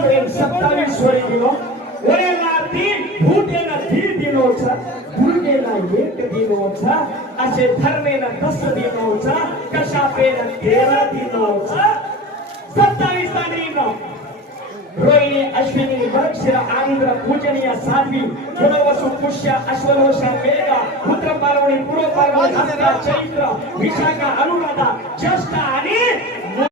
प्रेम 27 वरे दिनो वरेला 3 भूतेला 3 दिनोचा भूतेला 1 दिनोचा असे धर्मेला 10 दिनोचा कशापेला 13 दिनोचा 27 तारीख रोहिणी अश्विनी मृगशिरा आंध्र पूजनीय साध्वी पुनर्वसु पुष्य अश्वरोषा मेघा पुत्र पार्वणी पूर्व पार्वणी हस्ता चैत्र विशाखा अनुराधा ज्येष्ठ आणि